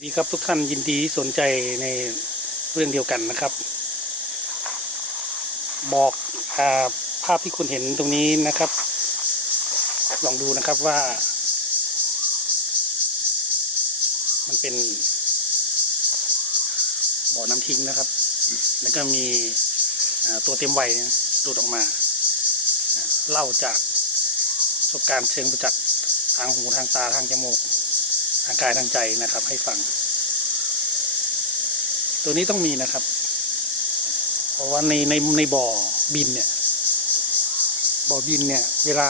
สวัสดีครับทุกท่านยินดีที่สนใจในเรื่องเดียวกันนะครับ บอกอาภาพที่คุณเห็นตรงนี้นะครับ ลองดูนะครับว่า มันเป็นบ่อน้ำทิ้งนะครับ แล้วก็มีตัวเต็มวัยหลุดออกมา เล่าจากประสบการณ์เชิงประจักษ์ทางหูทางตาทางจมูก ทางกายทางใจนะครับ ให้ฟัง ตัวนี้ต้องมีนะครับ เพราะว่าในในในบ่อบินเนี่ย บ่อบินเนี่ย เวลา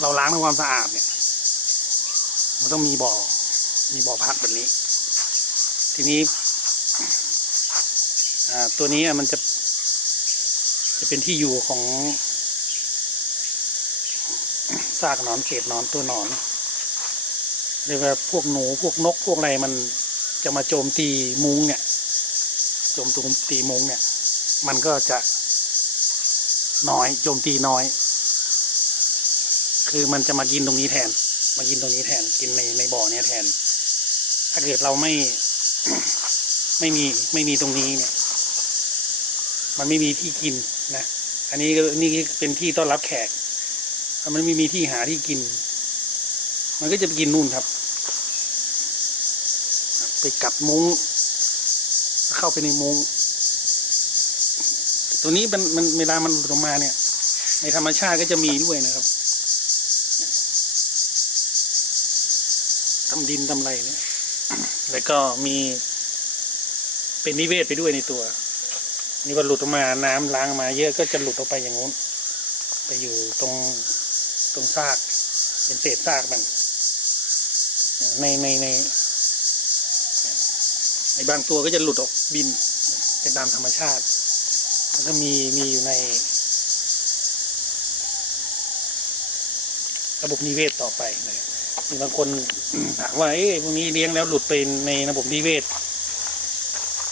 เราล้างทำความสะอาดเนี่ย มันต้องมีบ่อ มีบ่อพักแบบนี้ ทีนี้ตัวนี้มันจะ จะเป็นที่อยู่ของซากหนอนเศษหนอนตัวหนอน เรียกว่าพวกหนูพวกนกพวกอะไรมันจะมาโจมตีมุ้งเนี่ยโจมตีมุ้งเนี่ย มันก็จะน้อยโจมตีน้อย คือมันจะมากินตรงนี้แทน มากินตรงนี้แทนกินในในบ่อเนี้ยแทน ถ้าเกิดเราไม่ไม่มีไม่มีตรงนี้เนี่ย มันไม่มีที่กินนะ อันนี้ก็นี่เป็นที่ต้อนรับแขกถ้ามันไม่มีที่หาที่กิน มันก็จะไปกินนู่นครับ ไปกัดมุง้งเข้าไปในมุง้งตัวนี้มันมันเวลามันหลุดออกมาเนี่ย ในธรรมชาติก็จะมีด้วยนะครับทำดินทำไรเนี่ยแล้วก็มีเป็นนิเวศไปด้วยในตัว นี่ว่าหลุดออกมาน้ำล้างมา เยอะก็จะหลุดออกไปอย่างงู้น ไปอยู่ตรงตรงซากเป็นเศษซากมัน ในในในในบางตัวก็จะหลุดออกบินเป็นตามธรรมชาติแล้วก็มีมีอยู่ใน ระบบนิเวศต่อไปนะครับมีบางคนถามว่าเอ๊ะพวกนี้เลี้ยงแล้วหลุดไปในระบบนิเวศ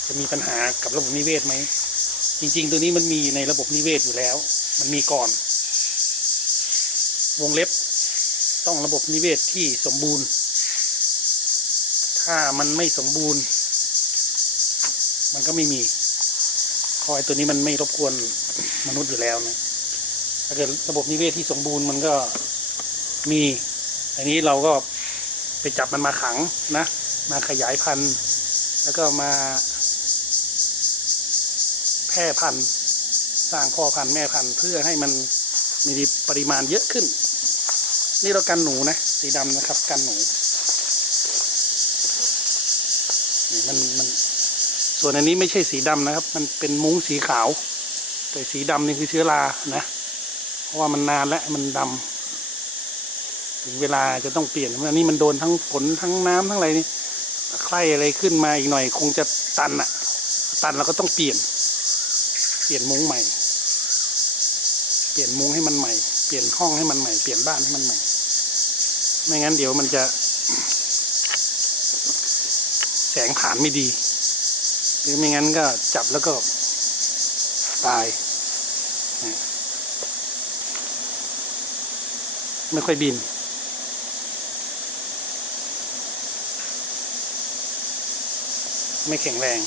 จะมีปัญหากับระบบนิเวศไหมจริง ๆ ตัวนี้มันมีในระบบนิเวศอยู่แล้ว มันมีก่อน วงเล็บต้องระบบนิเวศที่สมบูรณ์ ถ้ามันไม่สมบูรณ์ มันก็ไม่มีเพอ้ตัวนี้มันไม่รบกวนมนุษย์อยู่แล้วนะถ้าเกิดระบบนิเวศที่สมบูรณ์มันก็มี อันนี้เราก็ไปจับมันมาขังนะ มาขยายพันธุ์ แล้วก็มา แพร่พันธุ์ สร้างพ่อพันธุ์แม่พันธุ์เพื่อให้มันมีปริมาณเยอะขึ้น นี่เรากันหนูนะ สีดำนะครับ กันหนู มันมันส่วนอันนี้ไม่ใช่สีดำนะครับ มันเป็นมุ้งสีขาว แต่สีดำนี่คือเชื้อรานะ เพราะว่ามันนานแล้วมันดำถึงเวลาจะต้องเปลี่ยนอันนี้มันโดนทั้งฝนทั้งน้ำทั้งอะไรนี่ตะไคร่อะไรขึ้นมาอีกหน่อย คงจะตันอะตันเราก็ต้องเปลี่ยน เปลี่ยนมุ้งใหม่ เปลี่ยนมุ้งให้มันใหม่ เปลี่ยนห้องให้มันใหม่ เปลี่ยนบ้านให้มันใหม่ ไม่งั้นเดี๋ยวมันจะ สงผ่านไม่ดี หรือไม่งั้นก็จับแล้วก็ตาย ไม่ค่อยบิน ไม่แข็งแรง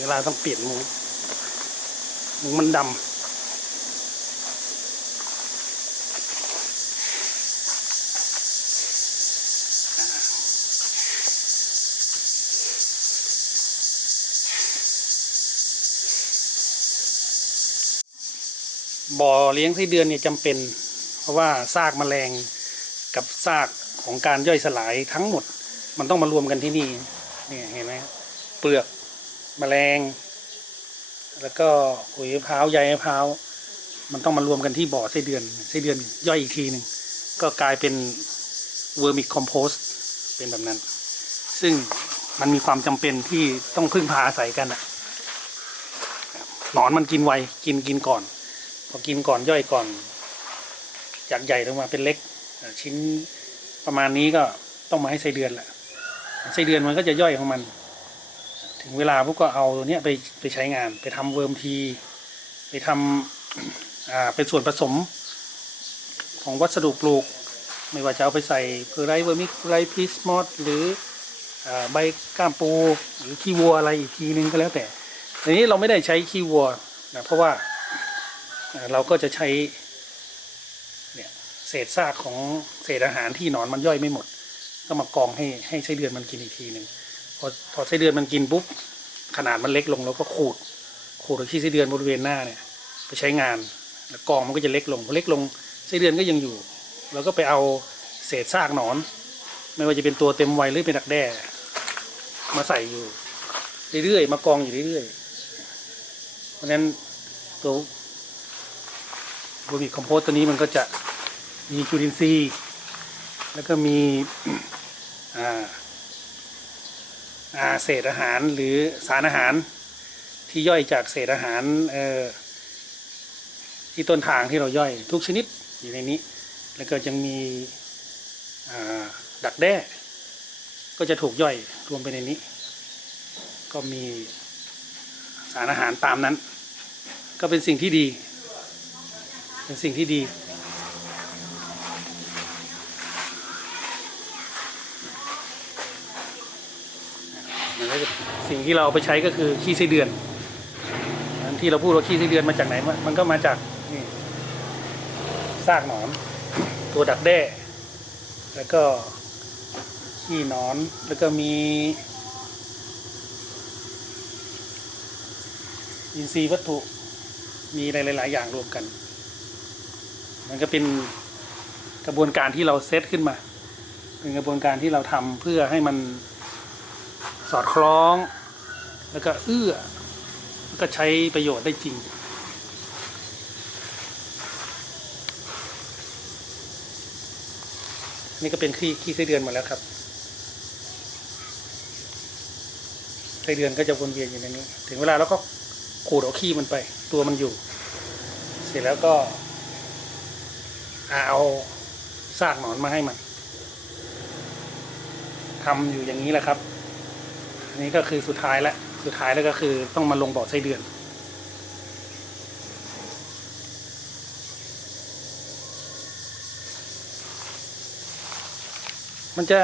เวลาต้องเปลี่ยนมุ้งมุ้งมันดำบ่อเลี้ยงไส้เดือนเนี่ยจำเป็น เพราะว่าซากแมลงกับซากของการย่อยสลายทั้งหมด มันต้องมารวมกันที่นี่เนี่ยเห็นไหมเปลือก แมลง แล้วก็ขุยมะพร้าวใยมะพร้าวมันต้องมารวมกันที่บ่อไส้เดือนไส้เดือนย่อยอีกทีหนึ่งก็กลายเป็นเวอร์มิคคอมโพสเป็นแบบนั้น ซึ่งมันมีความจำเป็นที่ต้องพึ่งพาอาศัยกันอะหนอนมันกินไวกินกินก่อน พอกินก่อนย่อยก่อน จากใหญ่ลงมาเป็นเล็ก ชิ้นประมาณนี้ก็ต้องมาให้ไส้เดือนแหละไส้เดือนมันก็จะย่อยของมัน ถึงเวลาพวกก็เอาตัวเนี้ยไปไปใช้งาน ไปทำเวิร์มที ไปทำอ่าเป็นส่วนผสม ของวัสดุปลูก ไม่ว่าจะเอาไปใส่เพอร์ไรเวอร์มิกไรพิสมอสหรืออใบก้ามปูหรือขี้วัวอะไรอีกทีนึงก็แล้วแต่ทีนี้เราไม่ได้ใช้ขี้วัวนะเพราะว่าอ่าเราก็จะใช้เนี่ยเศษซากของเศษอาหารที่หนอนมันย่อยไม่หมด ก็มากองให้ให้ไส้เดือนมันกินอีกทีหนึ่ง พอพอไส้เดือนมันกินปุ๊บขนาดมันเล็กลงเราก็ขูด ขูดเอาขี้ไส้เดือนบริเวณหน้าเนี่ยไปใช้งานแล้วกองมันก็จะเล็กลงพอเล็กลงไส้เดือนก็ยังอยู่เราก็ไปเอาเศษซากหนอน ไม่ว่าจะเป็นตัวเต็มวัยหรือเป็นดักแด้มาใส่อยู่เรื่อยๆมากองอยู่เรื่อยๆ เพราะฉะนั้นตัวบูมิคอมโพสตัวนี้มันก็จะมีจุลินทรีย์ แล้วก็มีอ่า เศษอาหารหรือสารอาหารที่ย่อยจากเศษอาหารออที่ต้นทางที่เราย่อยทุกชนิดอยู่ในนี้ แล้วก็ยังมีดักแด้ ก็จะถูกย่อยรวมไปในนี้ ก็มีสารอาหารตามนั้น ก็เป็นสิ่งที่ดี เป็นสิ่งที่ดี มันก็จะ สิ่งที่เราเอาไปใช้ก็คือขี้ไส้เดือนที่เราพูดว่าขี้ไส้เดือนมาจากไหนมันก็มาจากนี่ซากหนอน ตัวดักแด้ แล้วก็ขี้หนอน แล้วก็มีอินทรีย์วัตถุมีอะไรหลายๆอย่างรวมกัน มันก็เป็นกระบวนการที่เราเซตขึ้นมา เป็นกระบวนการที่เราทำเพื่อให้มันสอดคล้อง แล้วก็เอื้อแล้วก็ใช้ประโยชน์ได้จริง นี่ก็เป็นขี้ขี้ไส้เดือนหมาแล้วครับไส้เดือนก็จะวนเวียนอยู่ในนี้ ถึงเวลาเราก็ขูดเอาขี้มันไป ตัวมันอยู่ เสร็จแล้วก็เอาซากหนอนมาให้มันทำอยู่อย่างนี้แหละครับนนี้ก็คือสุดท้ายแล้ว สุดท้ายแล้วก็คือต้องมาลงบ่อไส้เดือน มันจะ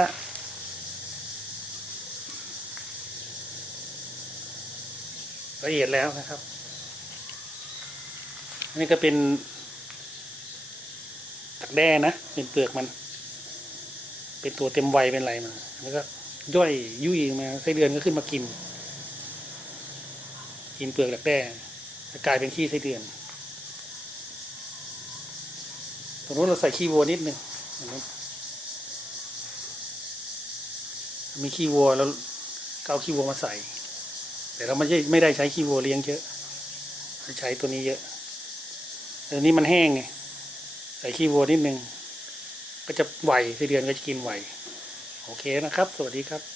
ละเอียดแล้วนะครับ อันนี้ก็เป็นตักแด้นะ เป็นเปลือกมัน เป็นตัวเต็มวัยเป็นอะไรมาแล้วก็ย่อยยุ่ยมาไส้เดือนก็ขึ้นมากิน กินเปลือกดักแด้จะกลายเป็นขี้ไส้เดือนตรงนู้นเราใส่ขี้วัวนิดนึงตรงมีขี้วัวแล้วก็เอาขี้วัวมาใส่ แต่เราไม่ใช่ไม่ได้ใช้ขี้วัวเลี้ยงเยอะใช้ตัวนี้เยอะต่ตัวนี้มันแห้งไงใส่ขี้วัวนิดนึงก็จะไหวไส้เดือนก็จะกินไหวโอเคนะครับ สวัสดีครับ